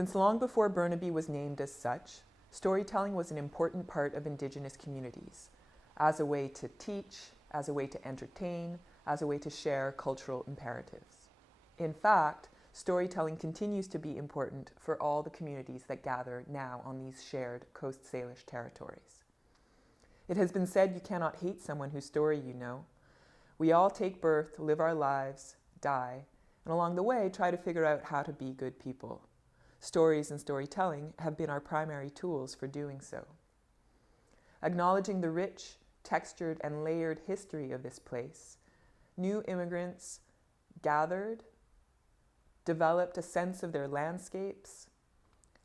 Since long before Burnaby was named as such, storytelling was an important part of Indigenous communities, as a way to teach, as a way to entertain, as a way to share cultural imperatives. In fact, storytelling continues to be important for all the communities that gather now on these shared Coast Salish territories. It has been said you cannot hate someone whose story you know. We all take birth, live our lives, die, and along the way try to figure out how to be good people. Stories and storytelling have been our primary tools for doing so. Acknowledging the rich, textured, and layered history of this place, new immigrants gathered, developed a sense of their landscapes,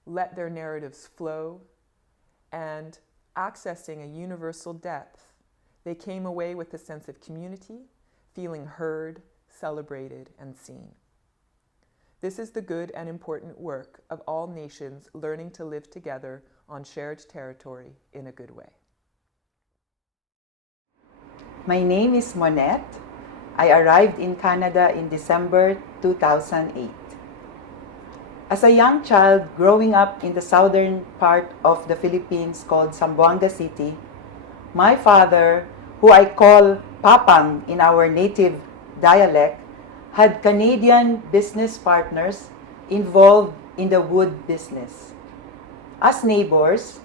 let their narratives flow, and accessing a universal depth, they came away with a sense of community, feeling heard, celebrated, and seen. This is the good and important work of all nations learning to live together on shared territory in a good way. My name is Monette. I arrived in Canada in December 2008. As a young child growing up in the southern part of the Philippines called Zamboanga City, my father, who I call Papang in our native dialect, had Canadian business partners involved in the wood business. As neighbors,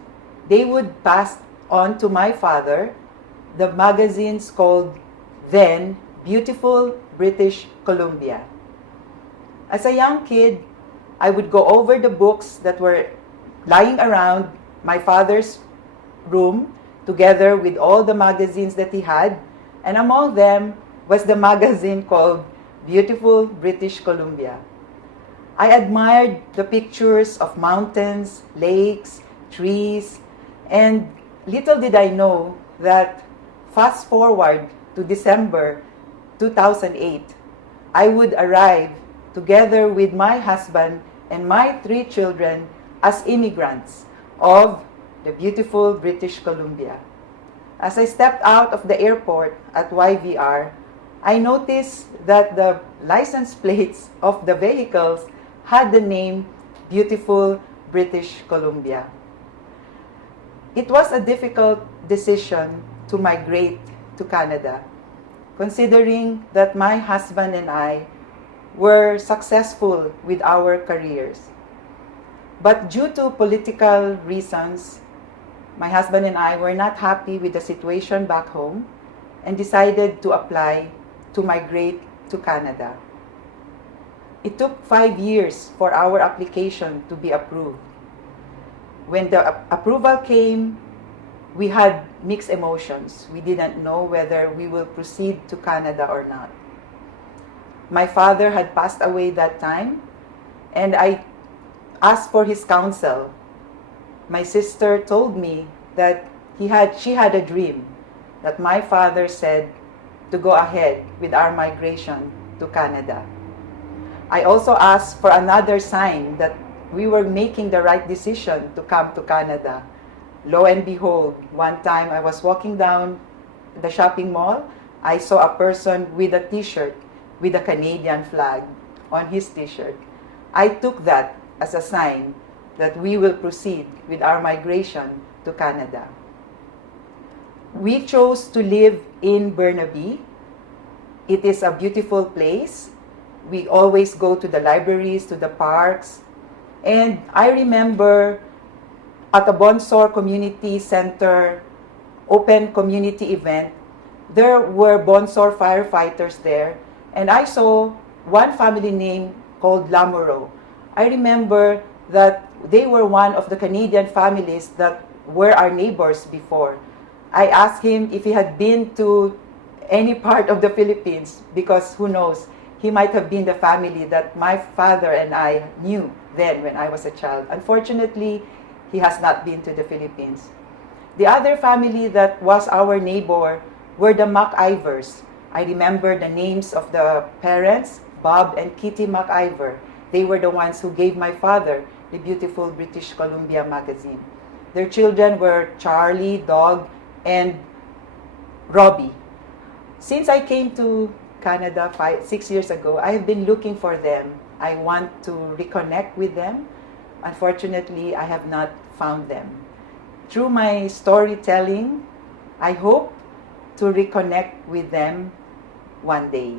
they would pass on to my father the magazines called then Beautiful British Columbia. As a young kid, I would go over the books that were lying around my father's room together with all the magazines that he had, and among them was the magazine called Beautiful British Columbia. I admired the pictures of mountains, lakes, trees, and little did I know that fast forward to December 2008, I would arrive together with my husband and my 3 children as immigrants of the beautiful British Columbia. As I stepped out of the airport at YVR, I noticed that the license plates of the vehicles had the name Beautiful British Columbia. It was a difficult decision to migrate to Canada, considering that my husband and I were successful with our careers. But due to political reasons, my husband and I were not happy with the situation back home and decided to apply to migrate to Canada. It took 5 years for our application to be approved. When the approval came, we had mixed emotions. We didn't know whether we will proceed to Canada or not. My father had passed away that time, and I asked for his counsel. My sister told me that she had a dream that my father said to go ahead with our migration to Canada. I also asked for another sign that we were making the right decision to come to Canada. Lo and behold, one time I was walking down the shopping mall, I saw a person with a t-shirt with a Canadian flag on his t-shirt. I took that as a sign that we will proceed with our migration to Canada. We chose to live in Burnaby. It is a beautiful place. We always go to the libraries, to the parks. And I remember at the Bonsor Community Center open community event, there were Bonsor firefighters there. And I saw one family name called Lamuro. I remember that they were one of the Canadian families that were our neighbors before. I asked him if he had been to any part of the Philippines because who knows, he might have been the family that my father and I knew then when I was a child. Unfortunately, he has not been to the Philippines. The other family that was our neighbor were the MacIvers. I remember the names of the parents, Bob and Kitty MacIver. They were the ones who gave my father the Beautiful British Columbia magazine. Their children were Charlie, Dog, and Robbie. Since I came to Canada 6 years ago, I have been looking for them. I want to reconnect with them. Unfortunately, I have not found them. Through my storytelling, I hope to reconnect with them one day.